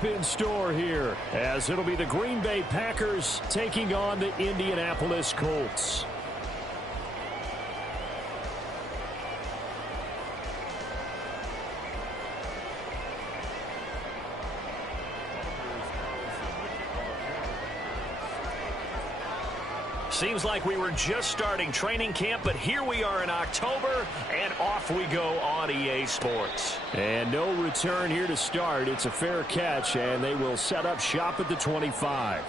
matchup in store here, as it'll be the Green Bay Packers taking on the Indianapolis Colts. Seems like we were just starting training camp, but here we are in October, and off we go on EA Sports. And no return here to start. It's a fair catch, and they will set up shop at the 25.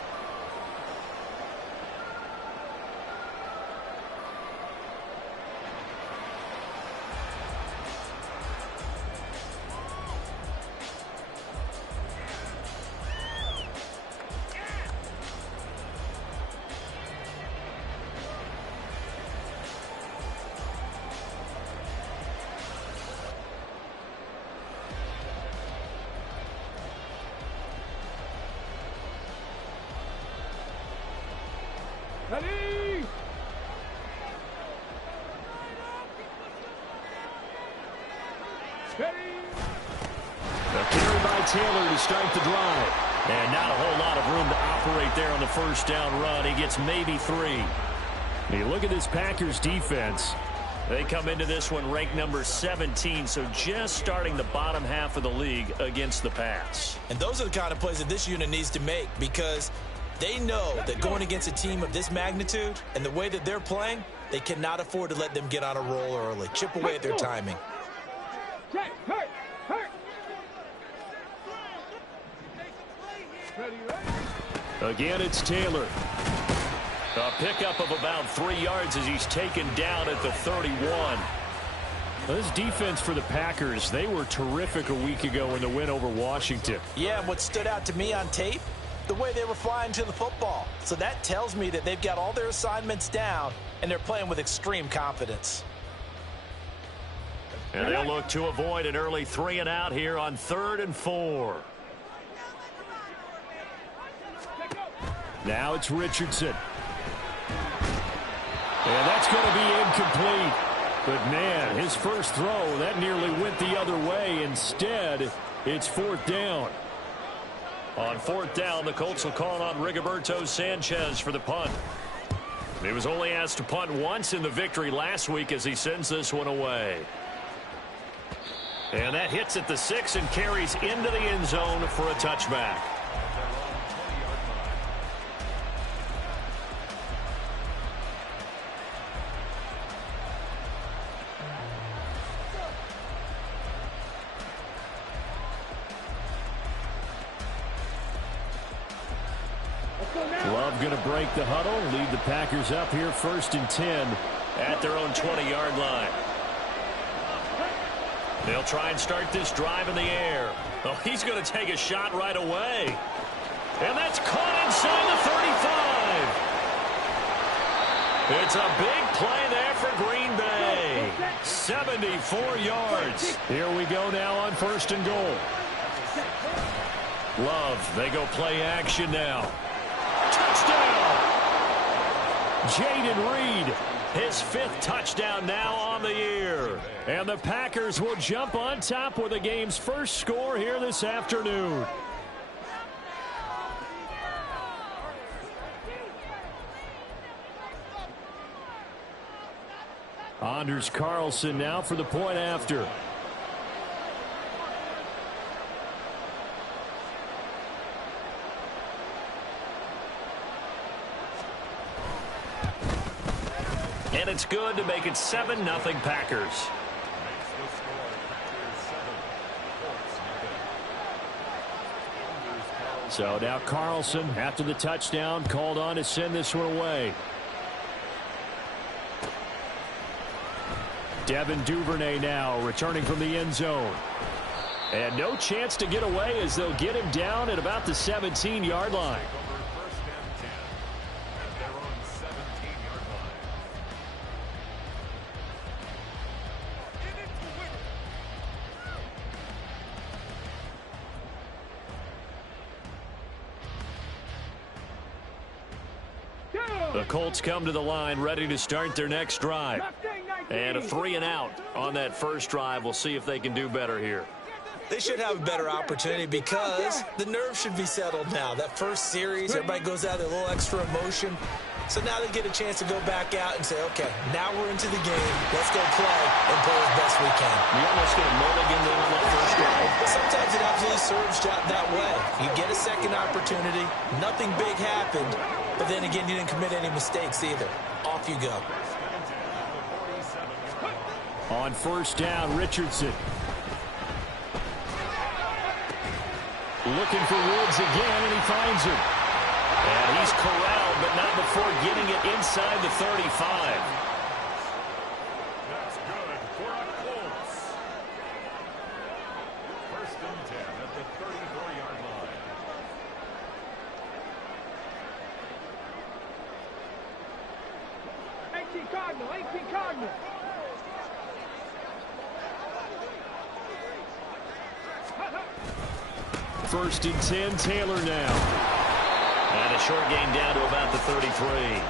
Ready? Steady. A carry by Taylor to start the drive. And not a whole lot of room to operate there on the first down run. He gets maybe 3. You look at this Packers defense. They come into this one ranked number 17, so just starting the bottom half of the league against the pass. And those are the kind of plays that this unit needs to make, because they know that going against a team of this magnitude and the way that they're playing, they cannot afford to let them get on a roll early. Chip away at their timing. Again, it's Taylor. A pickup of about 3 yards as he's taken down at the 31. This defense for the Packers, they were terrific a week ago in the win over Washington. Yeah, and what stood out to me on tape, the way they were flying to the football. So that tells me that they've got all their assignments down, and they're playing with extreme confidence. And they'll look to avoid an early 3 and out here on 3rd and 4. Now it's Richardson. And that's going to be incomplete. But, man, his first throw, that nearly went the other way. Instead, it's 4th down. On 4th down, the Colts will call on Rigoberto Sanchez for the punt. He was only asked to punt once in the victory last week as he sends this one away. And that hits at the 6 and carries into the end zone for a touchback. Love going to break the huddle, lead the Packers up here 1st and 10 at their own 20-yard line. They'll try and start this drive in the air. Oh, he's going to take a shot right away. And that's caught inside the 35. It's a big play there for Green Bay. 74 yards. Here we go now on 1st and goal. Love, they go play action now. Touchdown! Jaden Reed, his 5th touchdown now on the year. And the Packers will jump on top with the game's first score here this afternoon. Anders Carlson now for the point after. And it's good to make it 7-0 Packers. So now Carlson, after the touchdown, called on to send this one away. Devin Duvernay now returning from the end zone. And no chance to get away as they'll get him down at about the 17-yard line. The Colts come to the line ready to start their next drive. And a 3 and out on that first drive. We'll see if they can do better here. They should have a better opportunity because the nerves should be settled now. That first series, everybody goes out with a little extra emotion. So now they get a chance to go back out and say, okay, now we're into the game. Let's go play and play as best we can. You almost get a mulligan there on that first drive. Sometimes it absolutely serves that way. You get a second opportunity. Nothing big happened. But then again, you didn't commit any mistakes either. Off you go. On first down, Richardson. Looking for Woods again, and he finds him. And he's corralled, but not before getting it inside the 35. That's good for a Colts. First and 10 at the 34-yard line. AC Cardinal. First and 10, Taylor now. And a short gain down to about the 33.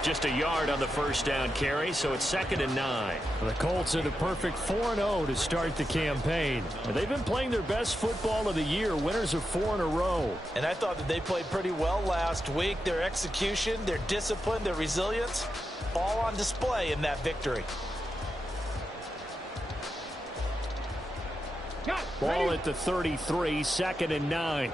Just a yard on the first down carry, so it's 2nd and 9. The Colts in a perfect 4-0 to start the campaign. They've been playing their best football of the year, winners of 4 in a row. And I thought that they played pretty well last week. Their execution, their discipline, their resilience, all on display in that victory. Ball at the 33, 2nd and 9.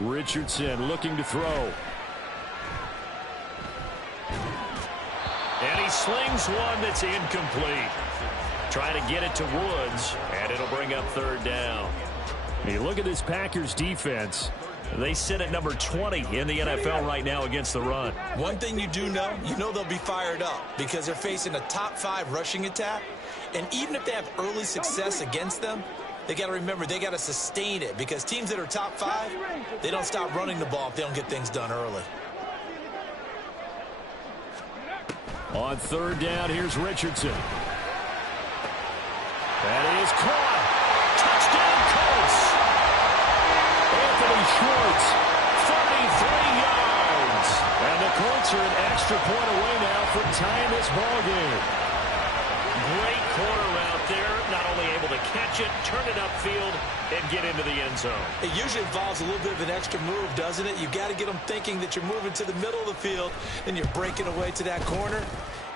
Richardson looking to throw. And he slings one that's incomplete. Trying to get it to Woods, and it'll bring up 3rd down. Hey, look at this Packers defense. They sit at number 20 in the NFL right now against the run. One thing you do know, they'll be fired up because they're facing a top 5 rushing attack. And even if they have early success against them, they got to remember they got to sustain it because teams that are top 5, they don't stop running the ball if they don't get things done early. On 3rd down, here's Richardson. That is caught. Touchdown, Colts. Anthony Schwartz, 33 yards. And the Colts are an extra point away now from tying this ball game. Great corner route there. Not only able to catch it, turn it upfield, and get into the end zone. It usually involves a little bit of an extra move, doesn't it? You've got to get them thinking that you're moving to the middle of the field, and you're breaking away to that corner.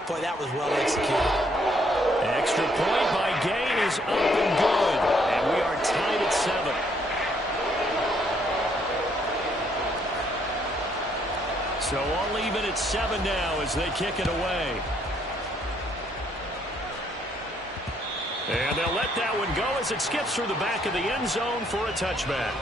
Boy, that was well executed. Extra point by Gain is up and good. And we are tied at 7. So all even at 7 now as they kick it away. And they'll let that one go as it skips through the back of the end zone for a touchback.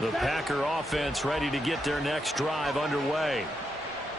The Packer offense ready to get their next drive underway.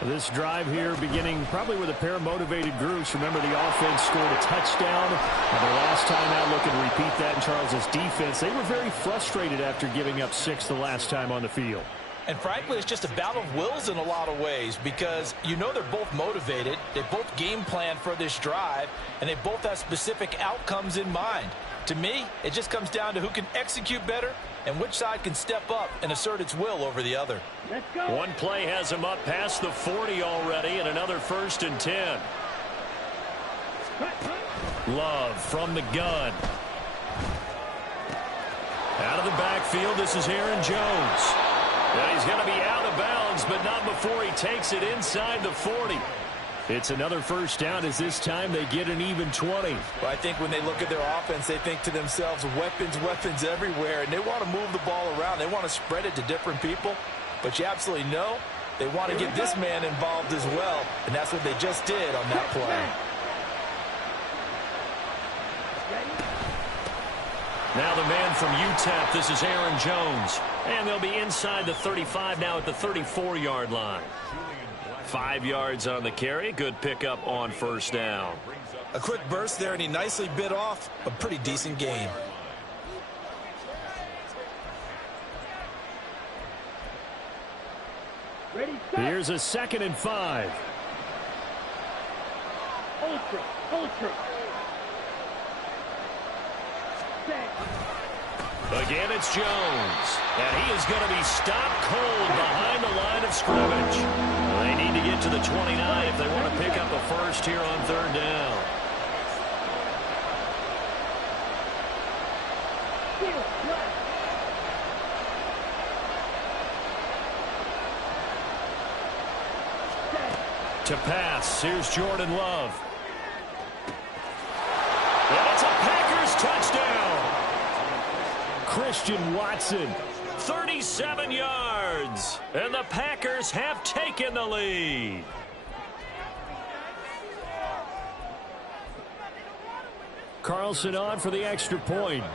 This drive here beginning probably with a pair of motivated groups. Remember, the offense scored a touchdown. And their last time out, looking to repeat that in Charles's defense. They were very frustrated after giving up 6 the last time on the field. And frankly, it's just a battle of wills in a lot of ways because they're both motivated. They both game plan for this drive, and they both have specific outcomes in mind. To me, it just comes down to who can execute better and which side can step up and assert its will over the other. Let's go. One play has him up past the 40 already, and another 1st and 10. Love from the gun. Out of the backfield, this is Aaron Jones. Now he's going to be out of bounds, but not before he takes it inside the 40. It's another first down as this time they get an even 20. Well, I think when they look at their offense, they think to themselves, weapons everywhere, and they want to move the ball around. They want to spread it to different people, but you absolutely know they want to get this man involved as well, and that's what they just did on that play. Now the man from UTEP, this is Aaron Jones. And they'll be inside the 35 now at the 34-yard line. 5 yards on the carry. Good pickup on first down. A quick burst there, and he nicely bit off a pretty decent gain. Ready? Here's a 2nd and 5. Ultra. Again, it's Jones. And he is going to be stopped cold behind the line of scrimmage. They need to get to the 29 if they want to pick up a first here on 3rd down. To pass, here's Jordan Love. And it's a Packers touchdown. Christian Watson. 37 yards. And the Packers have taken the lead. Carlson on for the extra point.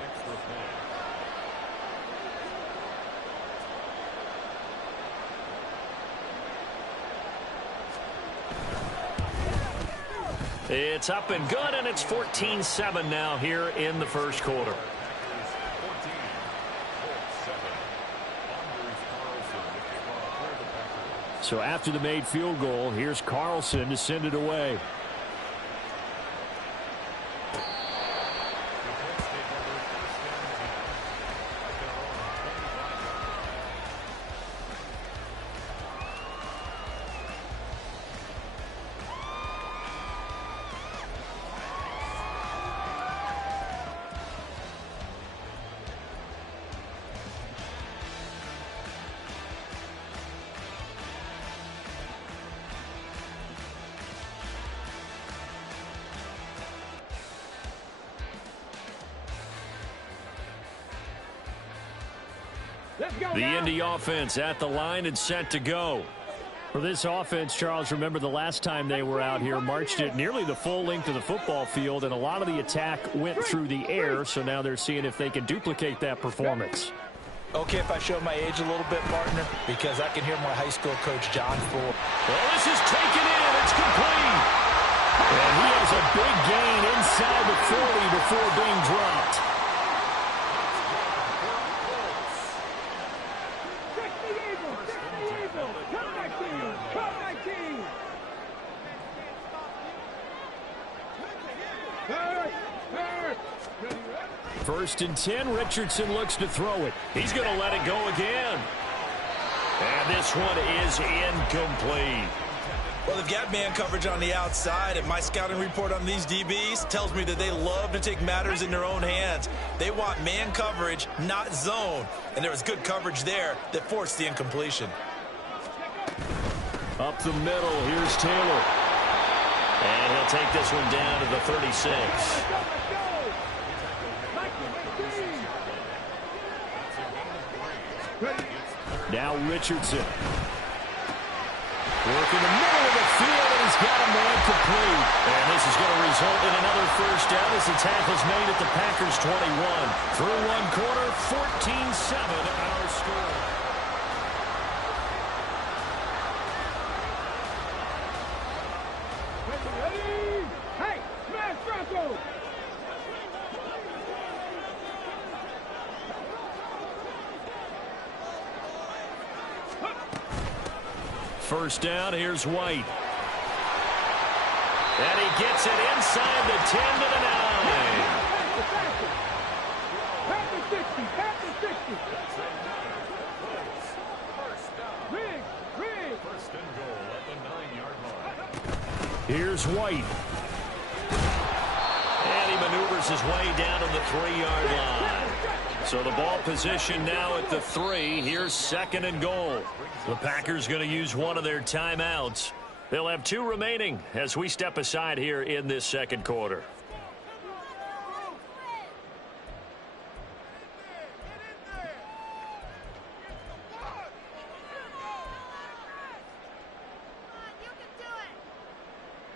It's up and good, and it's 14-7 now here in the first quarter. So after the made field goal, here's Carlson to send it away. The Indy offense at the line and set to go. For this offense, Charles, remember the last time they were out here, marched it nearly the full length of the football field, and a lot of the attack went through the air, so now they're seeing if they can duplicate that performance. Okay, if I show my age a little bit, partner, because I can hear my high school coach, John Ford. Well, this is taken in. It's complete. And he has a big gain inside the 40 before being dropped. First and 10, Richardson looks to throw it. He's going to let it go again. And this one is incomplete. Well, they've got man coverage on the outside, and my scouting report on these DBs tells me that they love to take matters in their own hands. They want man coverage, not zone. And there was good coverage there that forced the incompletion. Up the middle, here's Taylor. And he'll take this one down to the 36. Now Richardson. Work in the middle of the field, and he's got a man complete. And this is going to result in another first down as the tackle's made at the Packers' 21. Through one quarter, 14-7 our score. Hey, smash Bronco! First down, here's White. And he gets it inside the 10 to the 9. Pass the 60, pass the 60. Rig. First and goal at the 9-yard line. Here's White. And he maneuvers his way down to the 3-yard line. So the ball position now at the 3. Here's 2nd and goal. The Packers going to use one of their timeouts. They'll have 2 remaining as we step aside here in this second quarter.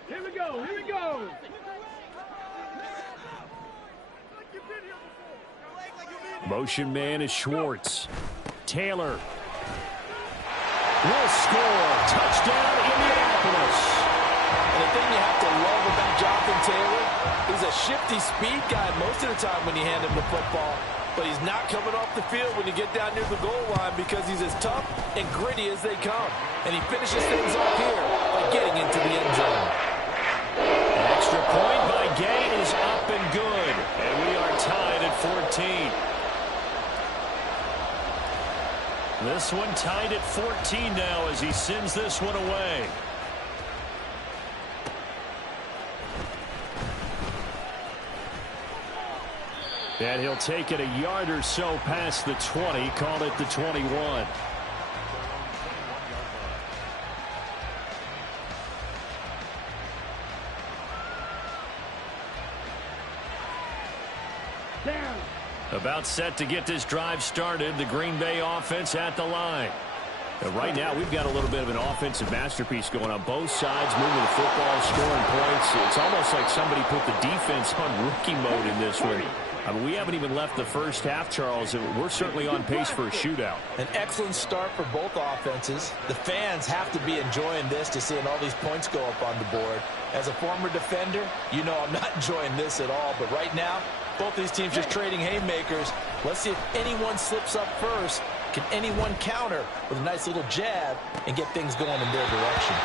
Here we go. Motion man is Schwartz. Taylor will score. Touchdown, Indianapolis. And the thing you have to love about Jonathan Taylor, he's a shifty speed guy most of the time when you hand him the football. but he's not coming off the field when you get down near the goal line because he's as tough and gritty as they come. And he finishes things off here by getting into the end zone. An extra point by Gay is up and good. And we are tied at 14. This one tied at 14 now as he sends this one away. And he'll take it a yard or so past the 20, call it the 21. Down. About set to get this drive started, the Green Bay offense at the line. Right now, we've got a little bit of an offensive masterpiece going on both sides, moving the football, scoring points. It's almost like somebody put the defense on rookie mode in this one. I mean, we haven't even left the first half, Charles, and we're certainly on pace for a shootout. An excellent start for both offenses. The fans have to be enjoying this to seeing all these points go up on the board. As a former defender, you know I'm not enjoying this at all. But right now, both these teams just trading haymakers. Let's see if anyone slips up first. Can anyone counter with a nice little jab and get things going in their direction?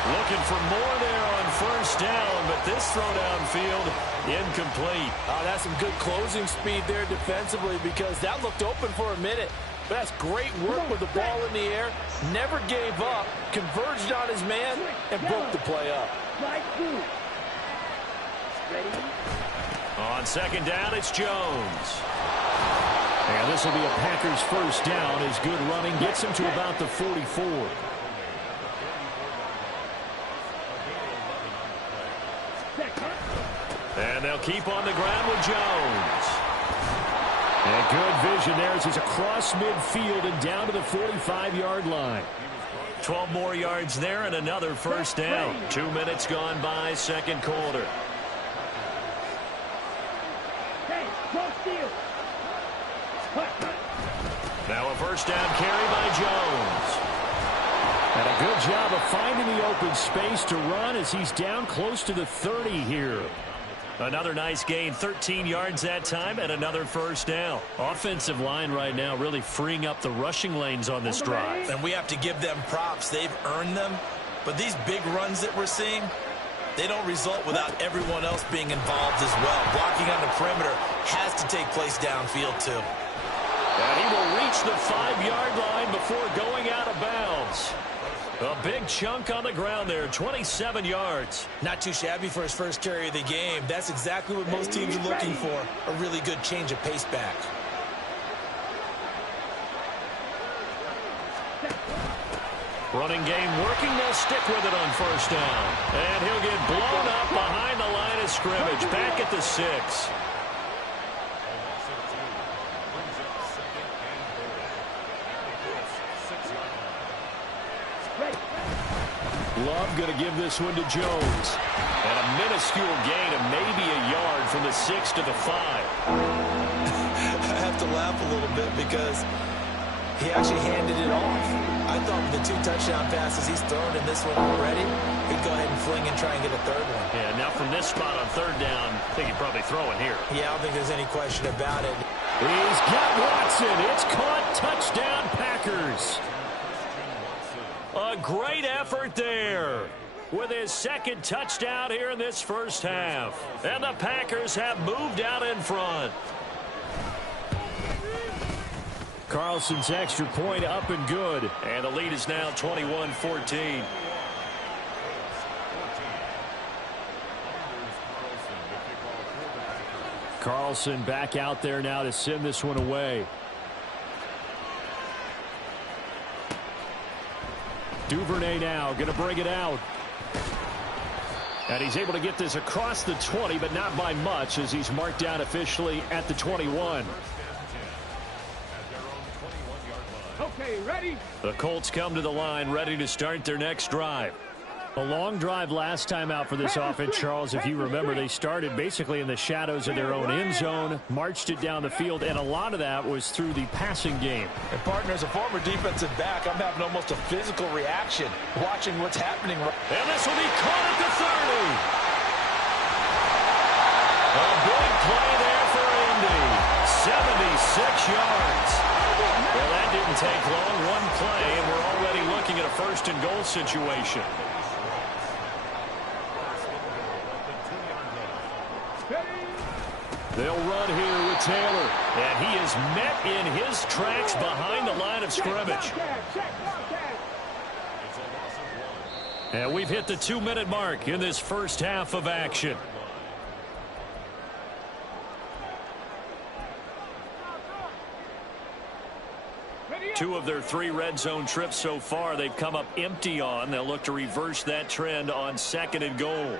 Looking for more there on first down, but this throw downfield incomplete. Oh, that's some good closing speed there defensively because that looked open for a minute. But that's great work with the ball in the air. Never gave up, converged on his man, and broke the play up. Ready? On second down, it's Jones. And this will be a Packers first down as good running gets him to about the 44. And they'll keep on the ground with Jones. And good vision there as he's across midfield and down to the 45-yard line. 12 more yards there and another first down. 2 minutes gone by, second quarter. Now a first down carry by Jones. And a good job of finding the open space to run as he's down close to the 30 here. Another nice gain, 13 yards that time, and another first down. Offensive line right now really freeing up the rushing lanes on this drive. And we have to give them props. They've earned them. But these big runs that we're seeing, they don't result without everyone else being involved as well. Blocking on the perimeter has to take place downfield too. And he will reach the 5-yard line before going out of bounds. A big chunk on the ground there, 27 yards. Not too shabby for his first carry of the game. That's exactly what most teams are looking for, a really good change of pace back. Running game working, they'll stick with it on first down. And he'll get blown up behind the line of scrimmage, back at the 6. Love going to give this one to Jones. And a minuscule gain of maybe a yard from the 6 to the 5. I have to laugh a little bit because he actually handed it off. I thought with the 2 touchdown passes he's thrown in this one already, he'd go ahead and fling and try and get a third one. Yeah, now from this spot on third down, I think he'd probably throw it here. Yeah, I don't think there's any question about it. He's got Watson. It's caught. Touchdown, Packers. A great effort there with his second touchdown here in this first half. And the Packers have moved out in front. Carlson's extra point up and good. And the lead is now 21-14. Carlson back out there now to send this one away. Duvernay now going to bring it out. And he's able to get this across the 20, but not by much as he's marked down officially at the 21. Okay, ready? The Colts come to the line ready to start their next drive. A long drive last time out for this offense, Charles. If you remember, they started basically in the shadows of their own end zone, marched it down the field, and a lot of that was through the passing game. And partner, as a former defensive back, I'm having almost a physical reaction watching what's happening. And this will be caught at the 30. A big play there for Indy. take long. One play, and we're already looking at a first-and-goal situation. They'll run here with Taylor. And he is met in his tracks behind the line of scrimmage. And we've hit the 2-minute mark in this first half of action. Two of their 3 red zone trips so far they've come up empty on. They'll look to reverse that trend on 2nd and goal.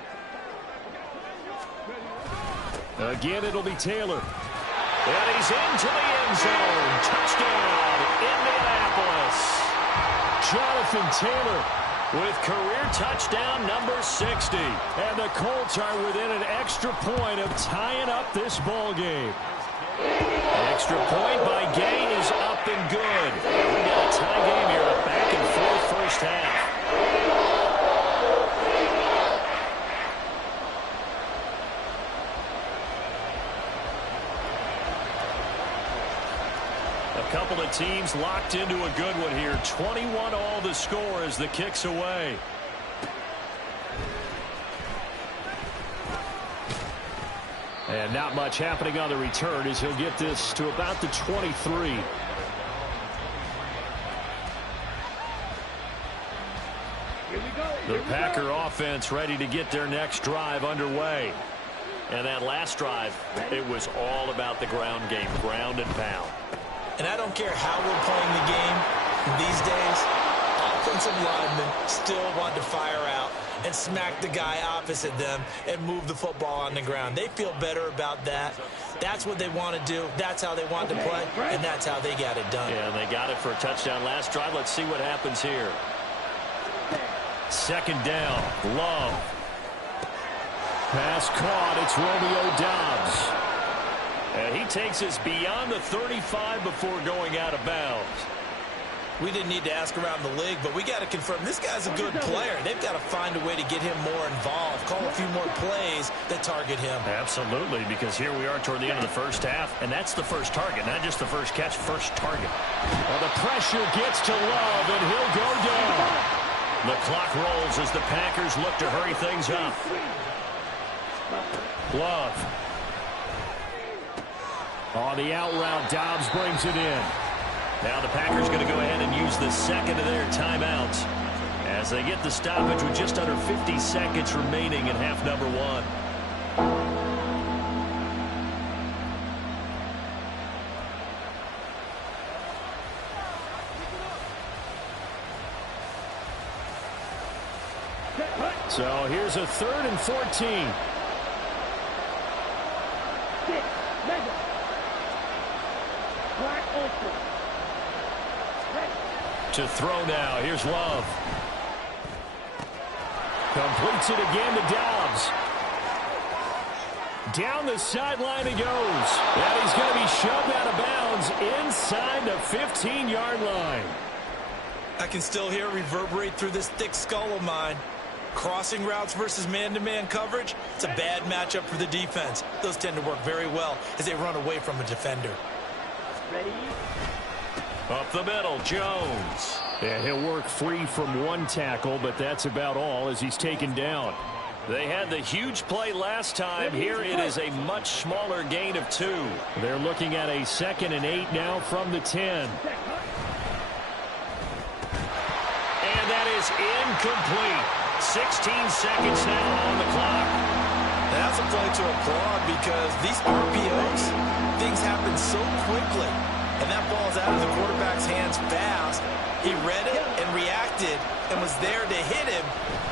Again, it'll be Taylor. And he's into the end zone. Touchdown, Indianapolis. Jonathan Taylor with career touchdown number 60. And the Colts are within an extra point of tying up this ball game. An extra point by Gay is up and good. We got a tie game here, a back-and-forth first half. A couple of teams locked into a good one here. 21 all the score as the kick's away. And not much happening on the return as he'll get this to about the 23. The Packer offense ready to get their next drive underway. And that last drive, it was all about the ground game, ground and pound. And I don't care how we're playing the game these days, offensive linemen still want to fire out and smack the guy opposite them and move the football on the ground. They feel better about that. That's what they want to do. That's how they want to play, and that's how they got it done. Yeah, they got it for a touchdown last drive. Let's see what happens here. 2nd down, Love. Pass caught. It's Romeo Doubs. And he takes us beyond the 35 before going out of bounds. We didn't need to ask around the league, but we got to confirm this guy's a good player. They've got to find a way to get him more involved, call a few more plays that target him. Absolutely, because here we are toward the end of the first half, and that's the first target, not just the first catch, first target. Well, the pressure gets to Love, and he'll go down. The clock rolls as the Packers look to hurry things up. Love. On the out route, Doubs brings it in. Now the Packers going to go ahead and use the second of their timeouts as they get the stoppage with just under 50 seconds remaining in half number 1. So here's a 3rd and 14. To throw now. Here's Love. Completes it again to Doubs. Down the sideline he goes. And he's going to be shoved out of bounds inside the 15-yard line. I can still hear it reverberate through this thick skull of mine. Crossing routes versus man-to-man coverage, it's a bad matchup for the defense. Those tend to work very well as they run away from a defender. Ready? Up the middle, Jones. Yeah, he'll work free from one tackle, but that's about all as he's taken down. They had the huge play last time. Here it is a much smaller gain of 2. They're looking at a 2nd and 8 now from the 10. And that is incomplete. 16 seconds now on the clock. That's a play to applaud because these RPOs, things happen so quickly. And that ball's out of the quarterback's hands fast. He read it and reacted and was there to hit him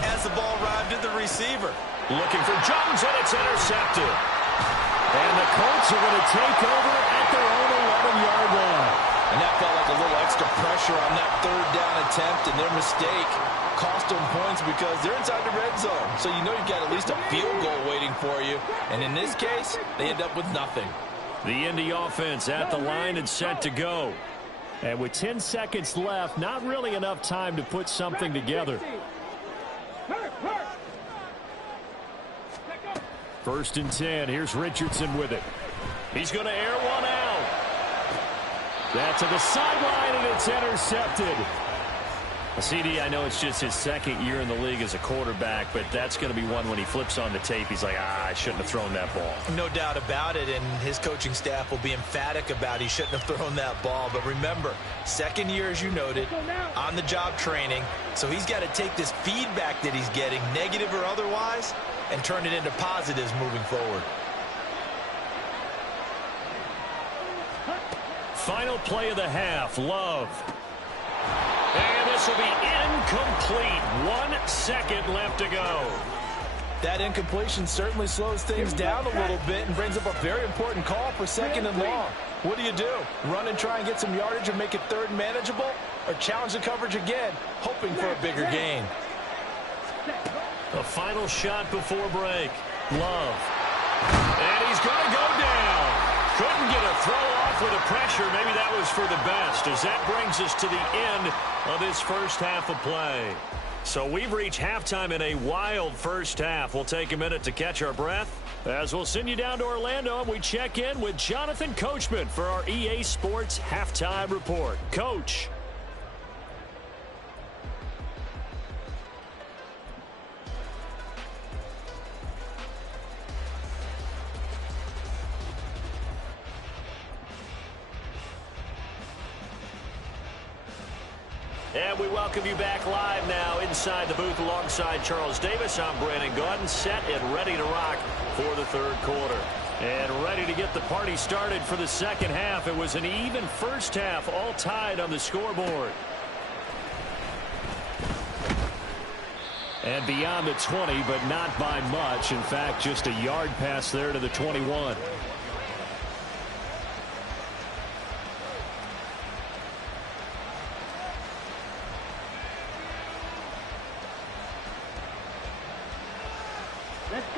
as the ball arrived at the receiver. Looking for Jones, and it's intercepted. And the Colts are going to take over at their own 11-yard line. And that felt like a little extra pressure on that 3rd down attempt, and their mistake cost them points because they're inside the red zone. So you know you've got at least a field goal waiting for you. And in this case, they end up with nothing. The Indy offense at the line and set to go. And with 10 seconds left, not really enough time to put something together. 1st and 10. Here's Richardson with it. He's going to air one out. That to the sideline, and it's intercepted. CD, I know it's just his second year in the league as a quarterback, but that's going to be one when he flips on the tape, he's like, I shouldn't have thrown that ball. No doubt about it, and his coaching staff will be emphatic about he shouldn't have thrown that ball. But remember, second year, as you noted, on-the-job training, so he's got to take this feedback that he's getting, negative or otherwise, and turn it into positives moving forward. Final play of the half, Love. And this will be incomplete. 1 second left to go. That incompletion certainly slows things down a little bit and brings up a very important call for second and long. What do? Run and try and get some yardage and make it third and manageable? Or challenge the coverage again, hoping for a bigger gain? The final shot before break. Love. And he's going to go down. Couldn't get a throw off with the pressure. Maybe that was for the best, as that brings us to the end of this first half of play. So we've reached halftime in a wild first half. We'll take a minute to catch our breath as we'll send you down to Orlando and we check in with Jonathan Coachman for our EA Sports Halftime Report. Coach. And we welcome you back live now inside the booth alongside Charles Davis. I'm Brandon Gaudin, set and ready to rock for the third quarter. And ready to get the party started for the second half. It was an even first half, all tied on the scoreboard. And beyond the 20, but not by much. In fact, just a yard pass there to the 21.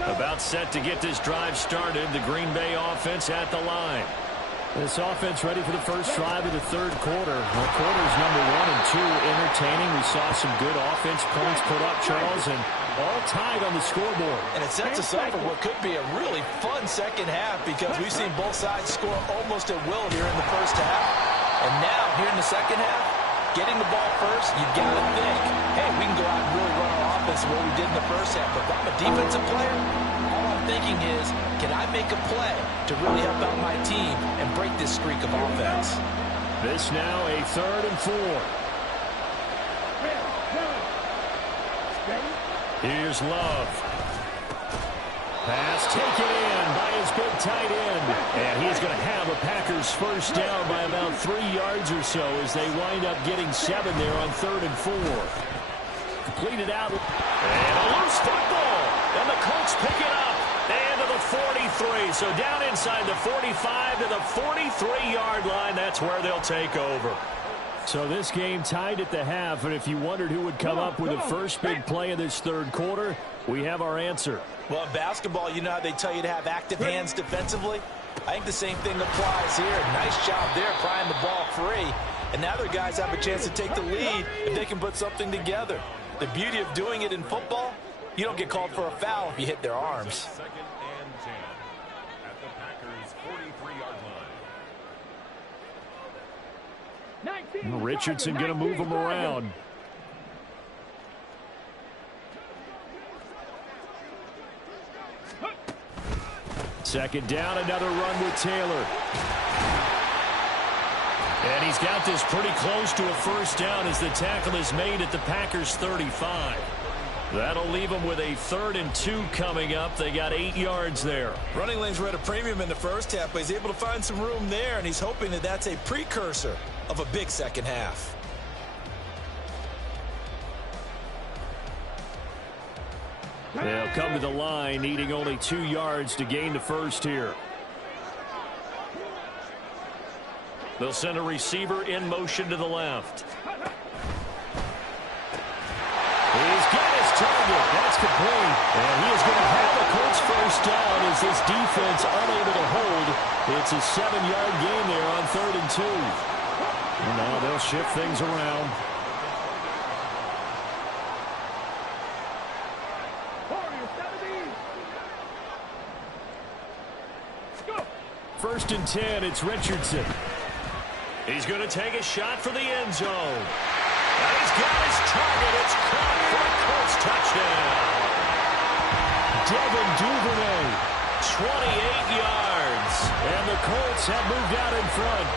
About set to get this drive started. The Green Bay offense at the line. This offense ready for the first drive of the third quarter. Well, quarters number 1 and 2 entertaining. We saw some good offense points put up, Charles, and all tied on the scoreboard. And it sets us up for what could be a really fun second half because we've seen both sides score almost at will here in the first half. And now, here in the second half, getting the ball first, you got to think, hey, we can go out and really run our offense the way we did in the first half. But if I'm a defensive player, all I'm thinking is, can I make a play to really help out my team and break this streak of offense? This now a 3rd and 4. Here's Love. Pass taken in by his big tight end. And he's going to have a Packers first down by about 3 yards or so as they wind up getting 7 there on 3rd and 4. Completed out. And a loose football. And the Colts pick it up. And to the 43. So down inside the 45 to the 43-yard line. That's where they'll take over. So this game tied at the half, and if you wondered who would come up with the first big play of this third quarter, we have our answer. Well, in basketball, you know how they tell you to have active hands defensively? I think the same thing applies here. Nice job there, prying the ball free. And now their guys have a chance to take the lead if they can put something together. The beauty of doing it in football, you don't get called for a foul if you hit their arms. 2nd and 10 at the Packers' 43-yard line. Richardson going to move him around. Second down, another run with Taylor. And he's got this pretty close to a first down as the tackle is made at the Packers' 35. That'll leave them with a 3rd and 2 coming up. They got 8 yards there. Running lanes were at a premium in the first half, but he's able to find some room there, and he's hoping that that's a precursor of a big second half. They'll come to the line, needing only 2 yards to gain the first here. They'll send a receiver in motion to the left. He's got his target. That's complete. And he is going to have the Colts first down as this defense unable to hold. It's a 7-yard gain there on 3rd and 2. And now they'll shift things around. First and 10, it's Richardson. He's going to take a shot for the end zone. And he's got his target. It's caught for a Colts touchdown. Devin Duvernay, 28 yards. and the Colts have moved out in front.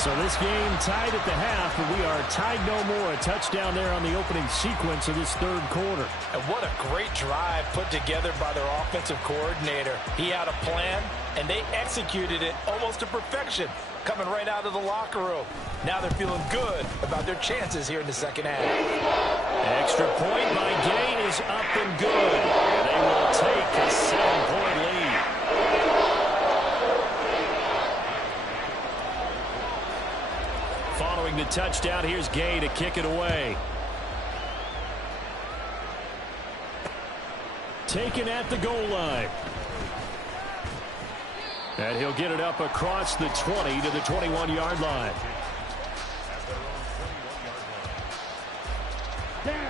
So this game tied at the half, but we are tied no more. A touchdown there on the opening sequence of this third quarter. And what a great drive put together by their offensive coordinator. He had a plan, and they executed it almost to perfection, coming right out of the locker room. Now they're feeling good about their chances here in the second half. Extra point by Gain is up and good. They will take a 7-point lead. Following the touchdown, here's Gay to kick it away. Taken at the goal line. And he'll get it up across the 20 to the 21-yard line.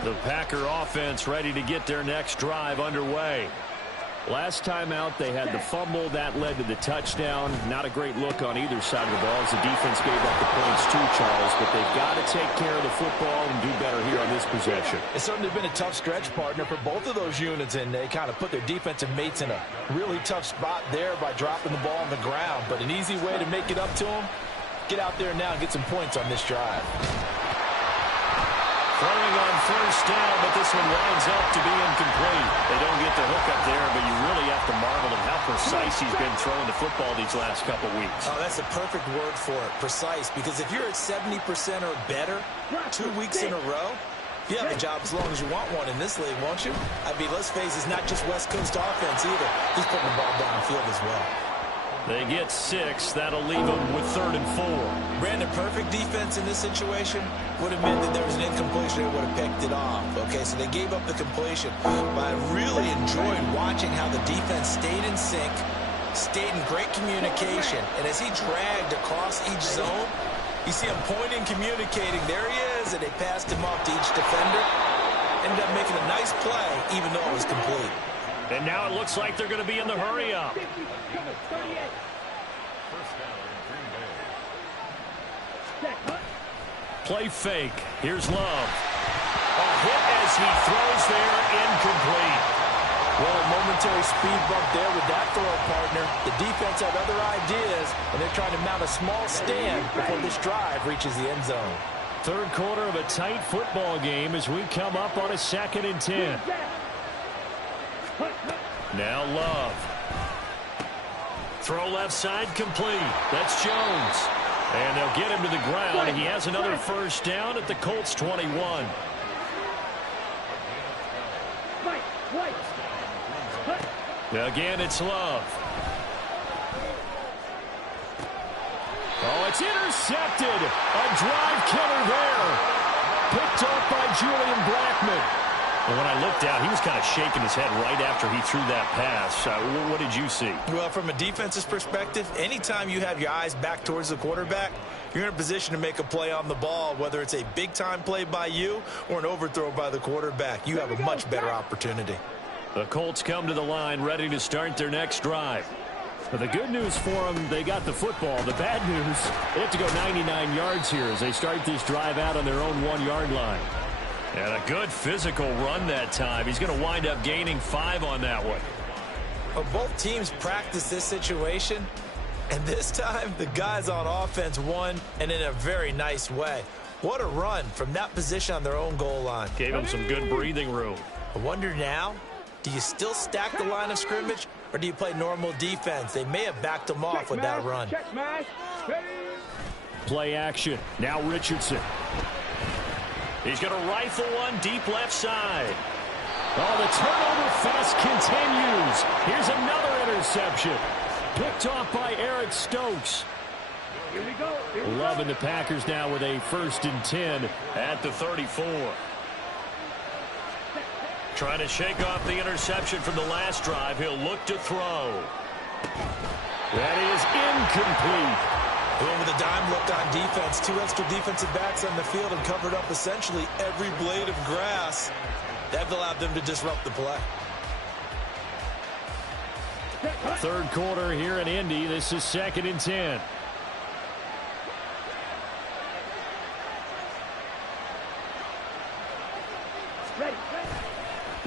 The Packer offense ready to get their next drive underway. Last time out, they had the fumble. That led to the touchdown. Not a great look on either side of the ball as the defense gave up the points too, Charles. But they've got to take care of the football and do better here on this possession. It's certainly been a tough stretch, partner, for both of those units, and they kind of put their defensive mates in a really tough spot there by dropping the ball on the ground. But an easy way to make it up to them, get out there now and get some points on this drive. Throwing on first down, but this one winds up to be incomplete. They don't get the hook up there, but you really have to marvel at how precise he's been throwing the football these last couple weeks. Oh, that's a perfect word for it, precise, because if you're at 70% or better 2 weeks in a row, you have a job as long as you want one in this league, won't you? I mean, let's face it, it's not just West Coast offense either. He's putting the ball downfield as well. They get 6. That'll leave them with 3rd and 4. Brandon, perfect defense in this situation would have meant that there was an incompletion. They would have picked it off. Okay, so they gave up the completion. But I really enjoyed watching how the defense stayed in sync, stayed in great communication. And as he dragged across each zone, you see him pointing, communicating. There he is, and they passed him off to each defender. Ended up making a nice play, even though it was complete. And now it looks like they're going to be in the hurry-up. Play fake. Here's Love. A hit as he throws there, incomplete. Well, a momentary speed bump there with that throw, partner. The defense had other ideas, and they're trying to mount a small stand before this drive reaches the end zone. Third quarter of a tight football game as we come up on a 2nd and 10. Now Love. Throw left side complete. That's Jones. And they'll get him to the ground, and he has another first down at the Colts 21. Again, it's Love. Oh, it's intercepted. A drive killer there. Picked off by Julian Blackmon. And when I looked out, he was kind of shaking his head right after he threw that pass. What did you see? Well, from a defense's perspective, anytime you have your eyes back towards the quarterback, you're in a position to make a play on the ball, whether it's a big-time play by you or an overthrow by the quarterback. You have a much better opportunity. The Colts come to the line ready to start their next drive. But the good news for them, they got the football. The bad news, they have to go 99 yards here as they start this drive out on their own 1-yard line. And a good physical run that time. He's going to wind up gaining 5 on that one. Well, both teams practice this situation, and this time the guys on offense won, and in a very nice way. What a run from that position on their own goal line. Gave him some good breathing room. I wonder now, do you still stack the line of scrimmage, or do you play normal defense? They may have backed them off with that run. Play action. Now Richardson. He's going to rifle one deep left side. Oh, the turnover fest continues. Here's another interception. Picked off by Eric Stokes. Here we go. Loving the Packers now with a 1st and 10 at the 34. Trying to shake off the interception from the last drive. He'll look to throw. That is incomplete. With a dime look on defense, 2 extra defensive backs on the field and covered up essentially every blade of grass. That allowed them to disrupt the play. Third quarter here in Indy. This is 2nd and 10.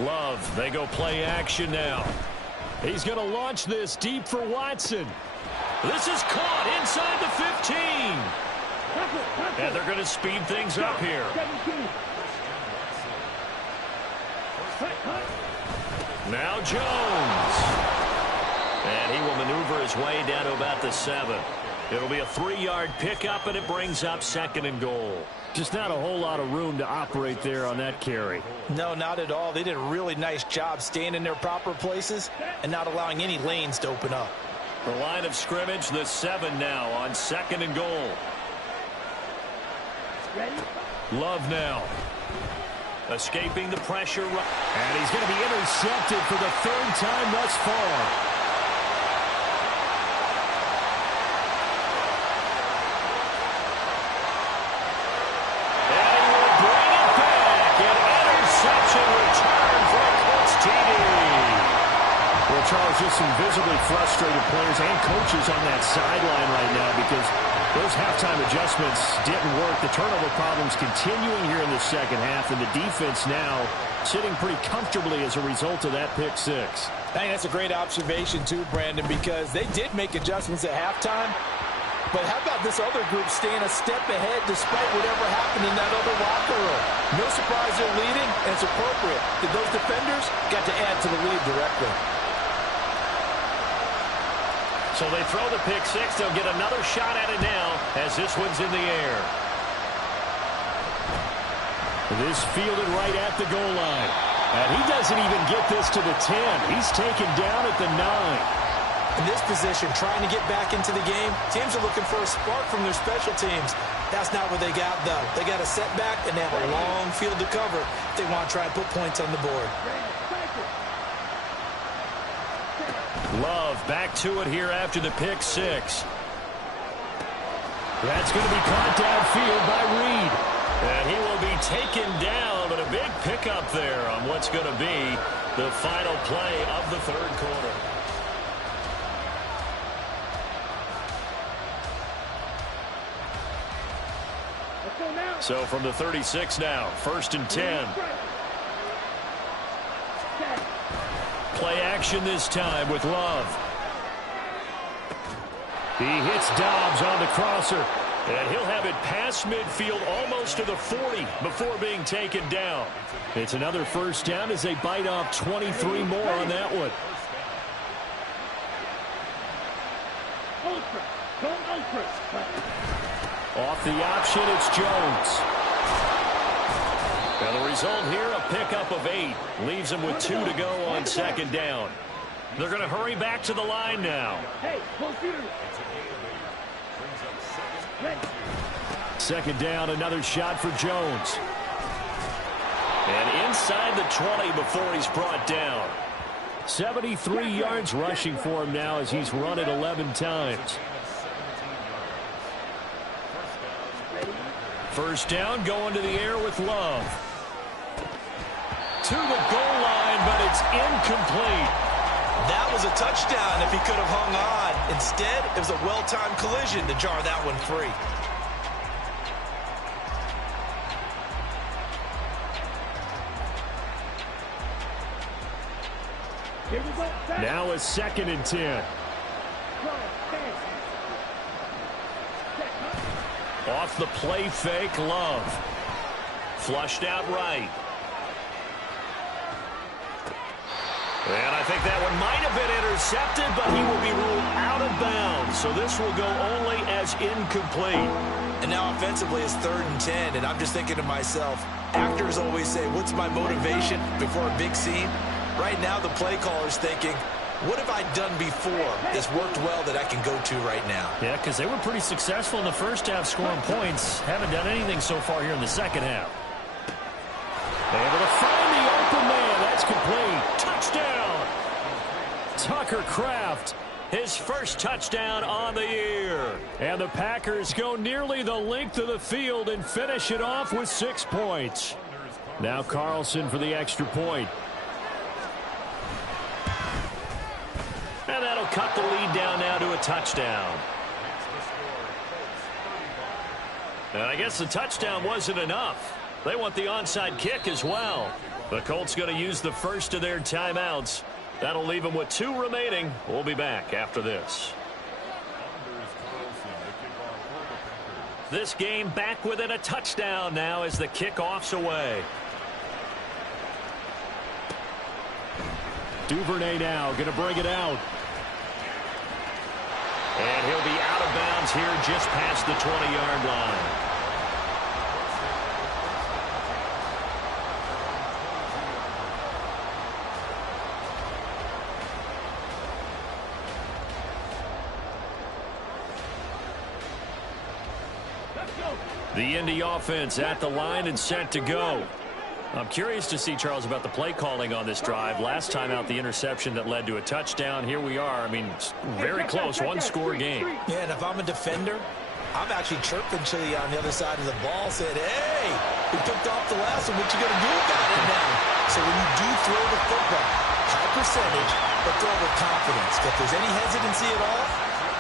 Love, they go play action now. He's going to launch this deep for Watson. This is caught inside the 15. And they're going to speed things up here. Now Jones. And he will maneuver his way down to about the 7. It'll be a 3-yard pickup, and it brings up 2nd and goal. Just not a whole lot of room to operate there on that carry. No, not at all. They did a really nice job staying in their proper places and not allowing any lanes to open up. The line of scrimmage, the 7 now on 2nd and goal. Love now. Escaping the pressure. And he's going to be intercepted for the 3rd time thus far. Charles, just some visibly frustrated players and coaches on that sideline right now because those halftime adjustments didn't work. The turnover problems continuing here in the second half, and the defense now sitting pretty comfortably as a result of that pick 6. I think that's a great observation too, Brandon, because they did make adjustments at halftime. But how about this other group staying a step ahead despite whatever happened in that other locker room? No surprise they're leading, and it's appropriate that those defenders got to add to the lead directly. So they throw the pick 6. They'll get another shot at it now as this one's in the air. This fielded right at the goal line. And he doesn't even get this to the 10. He's taken down at the 9. In this position, trying to get back into the game, teams are looking for a spark from their special teams. That's not what they got, though. They got a setback, and they have a long field to cover if they want to try and put points on the board. Love back to it here after the pick 6. That's going to be caught downfield by Reed. And he will be taken down, but a big pickup there on what's going to be the final play of the 3rd quarter. So from the 36 now, 1st and 10. Play action this time with Love. He hits Dobbs on the crosser. And he'll have it past midfield almost to the 40 before being taken down. It's another 1st down as they bite off 23 more on that one. Off the option, it's Jones. Now the result here, a pickup of 8. Leaves him with 2 to go on 2nd down. They're going to hurry back to the line now. 2nd down, another shot for Jones. And inside the 20 before he's brought down. 73 yards rushing for him now as he's run it 11 times. 1st down, going to the air with Love. To the goal line, but it's incomplete. That was a touchdown if he could have hung on. Instead, it was a well-timed collision to jar that one free. Now a 2nd and 10. Off the play fake, Love. Flushed out right. And I think that one might have been intercepted, but he will be ruled out of bounds. So this will go only as incomplete. And now offensively it's 3rd and 10, and I'm just thinking to myself, actors always say, what's my motivation before a big scene? Right now the play caller's thinking, what have I done before that's worked well that I can go to right now? Yeah, because they were pretty successful in the 1st half scoring points. Haven't done anything so far here in the 2nd half. Able to find the open man. That's complete. Touchdown. Tucker Kraft, his 1st touchdown on the year. And the Packers go nearly the length of the field and finish it off with 6 points. Now Carlson for the extra point. And that'll cut the lead down now to a touchdown. And I guess the touchdown wasn't enough. They want the onside kick as well. The Colts going to use the first of their timeouts. That'll leave them with 2 remaining. We'll be back after this. This game back within a touchdown now as the kickoff's away. Duvernay now going to bring it out. And he'll be out of bounds here just past the 20-yard line. The Indy offense at the line and set to go. I'm curious to see, Charles, about the play calling on this drive. Last time out, the interception that led to a touchdown. Here we are. I mean, very close, one-score game. Yeah, and if I'm a defender, I'm actually chirping to you on the other side of the ball, saying, hey, we picked off the last one. What you going to do about it now? So when you do throw the football, high percentage, but throw with confidence. If there's any hesitancy at all,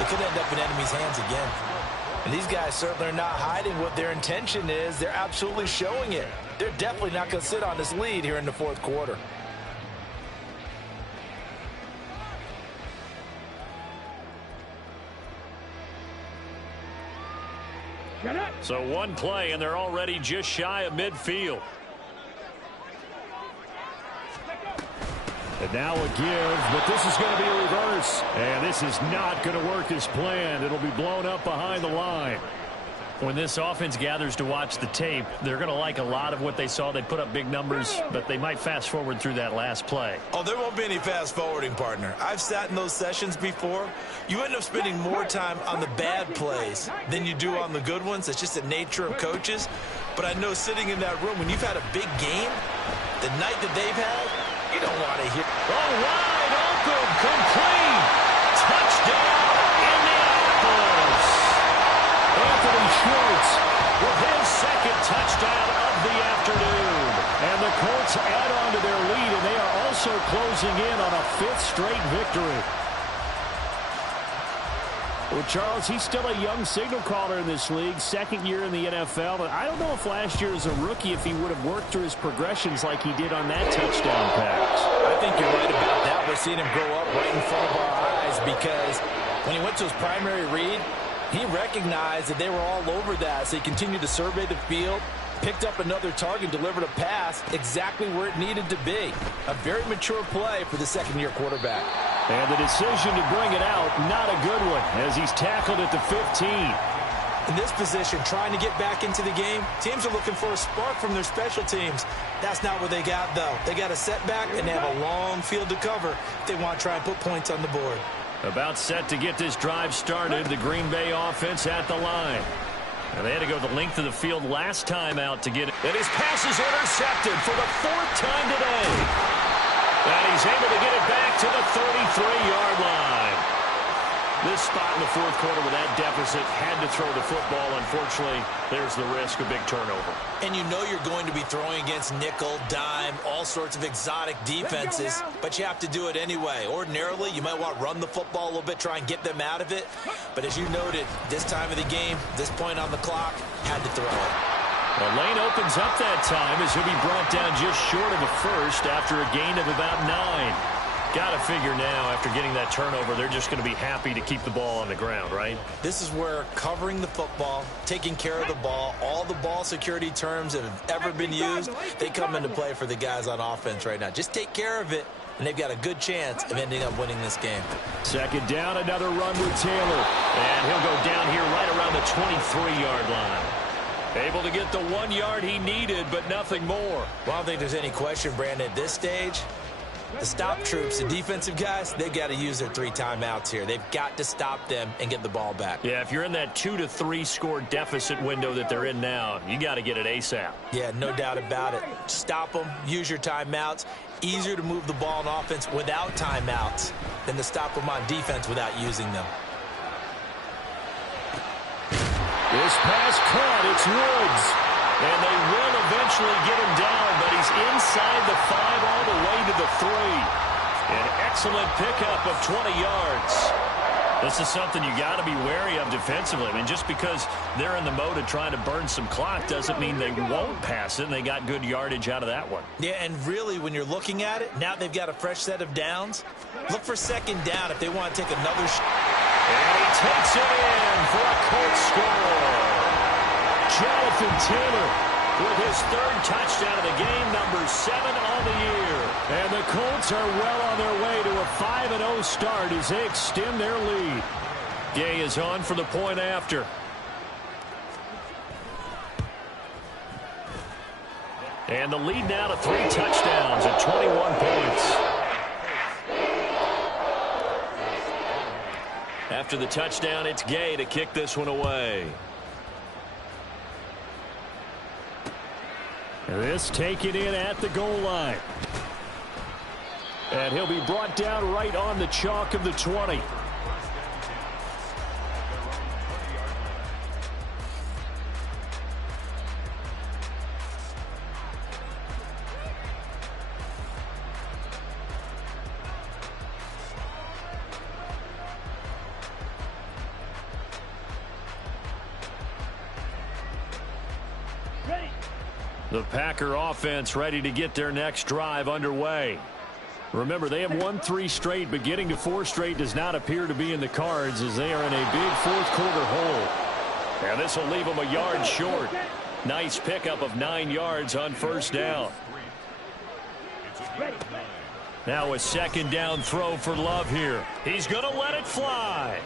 it could end up in enemy's hands again. And these guys certainly are not hiding what their intention is. They're absolutely showing it. They're definitely not going to sit on this lead here in the fourth quarter. So one play, and they're already just shy of midfield. And now a give, but this is going to be a reverse. And this is not going to work as planned. It'll be blown up behind the line. When this offense gathers to watch the tape, they're going to like a lot of what they saw. They put up big numbers, but they might fast forward through that last play. Oh, there won't be any fast forwarding, partner. I've sat in those sessions before. You end up spending more time on the bad plays than you do on the good ones. It's just the nature of coaches. But I know sitting in that room, when you've had a big game, the night that they've had, you don't want to hear. Oh, wide open, complete. Touchdown, Indianapolis. Anthony Schwartz with his second touchdown of the afternoon. And the Colts add on to their lead, and they are also closing in on a 5th straight victory. Well, Charles, he's still a young signal caller in this league, 2nd year in the NFL. But I don't know if last year as a rookie, if he would have worked through his progressions like he did on that touchdown pass. I think you're right about that. We're seeing him grow up right in front of our eyes because when he went to his primary read, he recognized that they were all over that, so he continued to survey the field, picked up another target, delivered a pass exactly where it needed to be. A very mature play for the 2nd-year quarterback. And the decision to bring it out, not a good one, as he's tackled at the 15. In this position, trying to get back into the game, teams are looking for a spark from their special teams. That's not what they got, though. They got a setback, and they have a long field to cover if they want to try and put points on the board. About set to get this drive started, the Green Bay offense at the line. And they had to go the length of the field last time out to get it. And his pass is intercepted for the 4th time today. And he's able to get it back to the 33-yard line. This spot in the 4th quarter with that deficit, had to throw the football. Unfortunately, there's the risk of big turnover. And you know you're going to be throwing against nickel, dime, all sorts of exotic defenses, but you have to do it anyway. Ordinarily, you might want to run the football a little bit, try and get them out of it. But as you noted, this time of the game, this point on the clock, had to throw it. The lane opens up that time as he'll be brought down just short of a first after a gain of about 9. Got to figure now, after getting that turnover, they're just going to be happy to keep the ball on the ground, right? This is where covering the football, taking care of the ball, all the ball security terms that have ever been used, they come into play for the guys on offense right now. Just take care of it, and they've got a good chance of ending up winning this game. 2nd down, another run with Taylor. And he'll go down here right around the 23-yard line. Able to get the 1 yard he needed, but nothing more. Well, I don't think there's any question, Brandon, at this stage, the stop troops, the defensive guys, they've got to use their 3 timeouts here. They've got to stop them and get the ball back. Yeah, if you're in that 2 to 3 score deficit window that they're in now, you got to get it ASAP. Yeah, no doubt about it. Stop them, use your timeouts. Easier to move the ball on offense without timeouts than to stop them on defense without using them. This pass caught, it's Woods. And they will eventually get him down, but he's inside the 5 all the way to the 3. An excellent pickup of 20 yards. This is something you got to be wary of defensively. I mean, just because they're in the mode of trying to burn some clock doesn't mean they won't pass it, and they got good yardage out of that one. Yeah, and really, when you're looking at it, now they've got a fresh set of downs. Look for second down if they want to take another shot. And he takes it in for a Colts score. Jonathan Taylor with his third touchdown of the game, number 7 on the year. And the Colts are well on their way to a 5-0 start as they extend their lead. Gay is on for the point after. And the lead now to 3 touchdowns at 21 points. After the touchdown, it's Gay to kick this one away. This taken in at the goal line. And he'll be brought down right on the chalk of the 20. The Packer offense ready to get their next drive underway. Remember, they have won 3 straight, but getting to 4 straight does not appear to be in the cards as they are in a big fourth-quarter hole. And this will leave them a yard short. Nice pickup of 9 yards on first down. Now a second down throw for Love here. He's going to let it fly.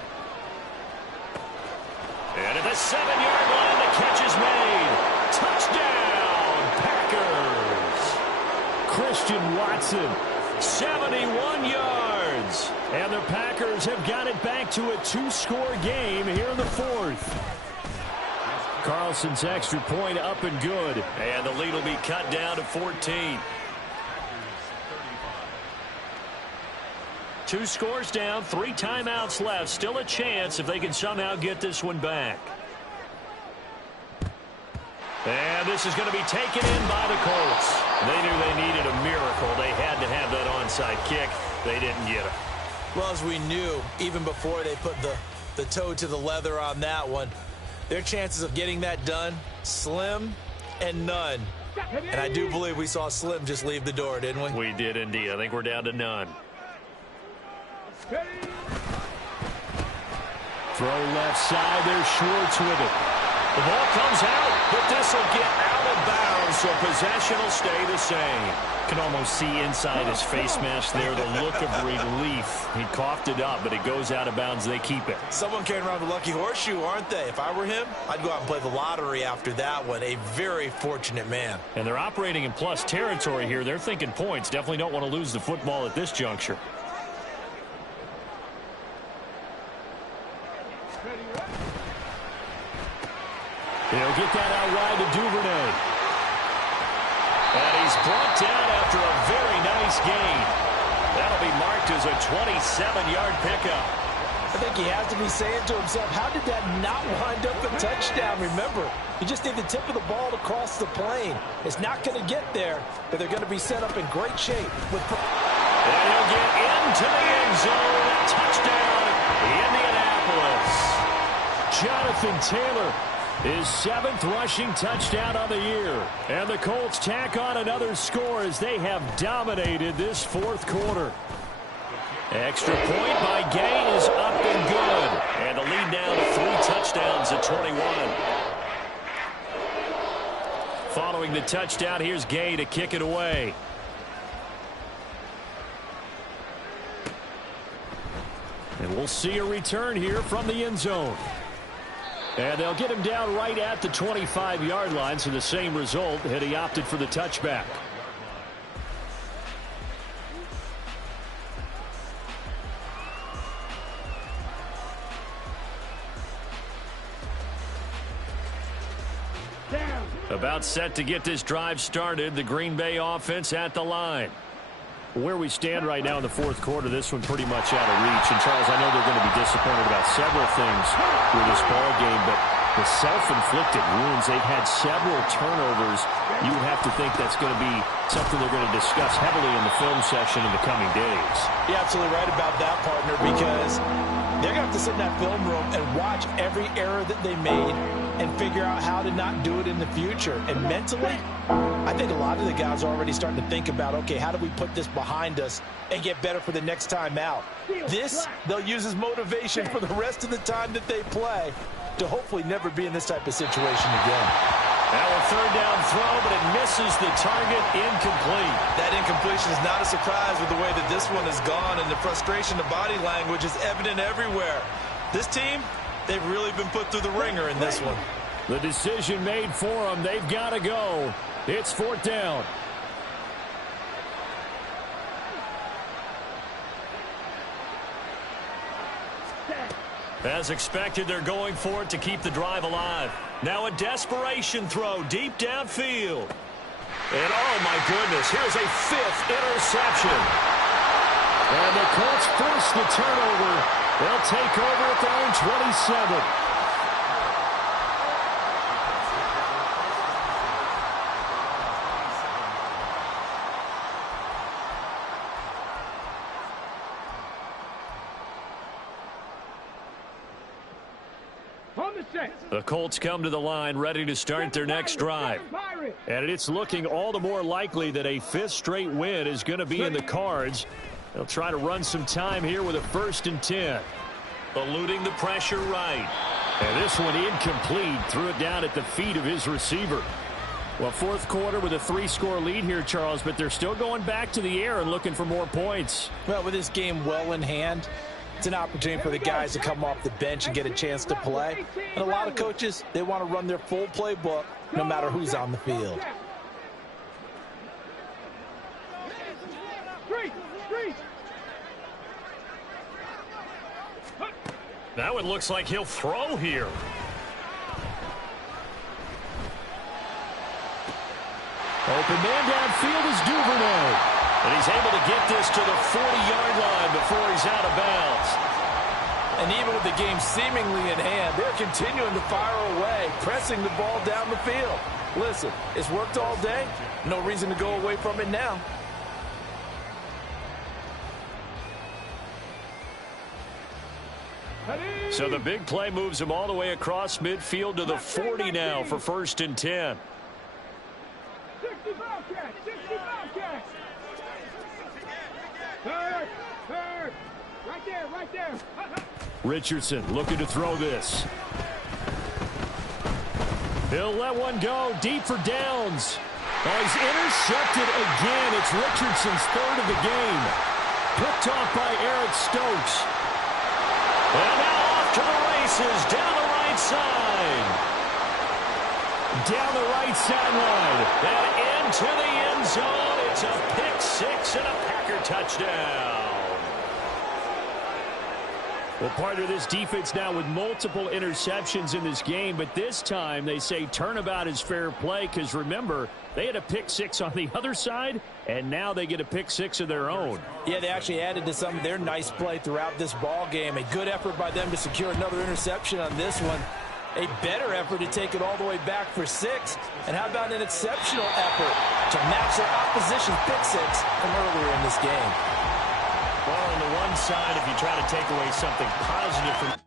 And at the 7-yard line, the catch is made. Touchdown! Christian Watson, 71 yards. And the Packers have got it back to a 2-score game here in the 4th. Carlson's extra point up and good. And the lead will be cut down to 14. 2 scores down, 3 timeouts left. Still a chance if they can somehow get this one back. And this is going to be taken in by the Colts. They knew they needed a miracle. They had to have that onside kick. They didn't get it. Well, as we knew, even before they put the toe to the leather on that one, their chances of getting that done, slim and none. And I do believe we saw Slim just leave the door, didn't we? We did indeed. I think we're down to none. Throw left side. There's Schwartz with it. The ball comes out, but this will get out of bounds, so possession will stay the same. Can almost see inside his face mask there the look of relief. He coughed it up, but it goes out of bounds. They keep it. Someone carrying around the lucky horseshoe, aren't they? If I were him, I'd go out and play the lottery after that one. A very fortunate man. And they're operating in plus territory here. They're thinking points. Definitely don't want to lose the football at this juncture. He'll get that out wide to Duvernay. And he's brought down after a very nice gain. That'll be marked as a 27-yard pickup. I think he has to be saying to himself, how did that not wind up a touchdown? Remember, you just need the tip of the ball to cross the plane. It's not going to get there, but they're going to be set up in great shape. And he'll get into the end zone. Touchdown, Indianapolis. Jonathan Taylor, his 7th rushing touchdown on the year. And the Colts tack on another score as they have dominated this 4th quarter. Extra point by Gay is up and good. And the lead now to 3 touchdowns at 21. Following the touchdown, here's Gay to kick it away. And we'll see a return here from the end zone. And they'll get him down right at the 25-yard line, so the same result had he opted for the touchback. About set to get this drive started. The Green Bay offense at the line. Where we stand right now in the 4th quarter, this one pretty much out of reach. And, Charles, I know they're going to be disappointed about several things with this ball game, but the self-inflicted wounds, they've had several turnovers. You would have to think that's going to be something they're going to discuss heavily in the film session in the coming days. You're absolutely right about that, partner, because They're going to have to sit in that film room and watch every error that they made and figure out how to not do it in the future. And mentally, I think a lot of the guys are already starting to think about, okay, how do we put this behind us and get better for the next time out? This, they'll use as motivation for the rest of the time that they play to hopefully never be in this type of situation again. Now a third down throw, but it misses the target, incomplete. That incompletion is not a surprise with the way that this one has gone, and the frustration, the body language is evident everywhere. This team, they've really been put through the ringer in this one. The decision made for them. They've got to go. It's fourth down. As expected, they're going for it to keep the drive alive. Now a desperation throw deep downfield. And oh my goodness, here's a fifth interception. And the Colts force the turnover. They'll take over at their own 27. The Colts come to the line ready to start their next drive. And it's looking all the more likely that a fifth straight win is going to be in the cards. They'll try to run some time here with a 1st and 10. Eluding the pressure right. And this one incomplete. Threw it down at the feet of his receiver. Well, fourth quarter with a 3-score lead here, Charles, but they're still going back to the air and looking for more points. Well, with this game well in hand, it's an opportunity for the guys to come off the bench and get a chance to play. And a lot of coaches, they want to run their full playbook no matter who's on the field. That one looks like he'll throw here. Open man downfield is Duvernay. And he's able to get this to the 40-yard line before he's out of bounds. And even with the game seemingly in hand, they're continuing to fire away, pressing the ball down the field. Listen, it's worked all day. No reason to go away from it now. So the big play moves him all the way across midfield to the 40 now for 1st and 10. 60 Bobcats! 60 Bobcats! Third! Right there! Richardson looking to throw this. He'll let one go deep for downs. Oh, he's intercepted again. It's Richardson's 3rd of the game. Picked off by Eric Stokes. And now off to the races down the right side. Down the right sideline. And into the end zone. It's a pick six and a Packer touchdown. Well, part of this defense now with multiple interceptions in this game, but this time they say turnabout is fair play because, remember, they had a pick six on the other side, and now they get a pick six of their own. Yeah, they actually added to some of their nice play throughout this ball game. A good effort by them to secure another interception on this one. A better effort to take it all the way back for 6. And how about an exceptional effort to match their opposition's pick six from earlier in this game? Well, on the one side, if you try to take away something positive from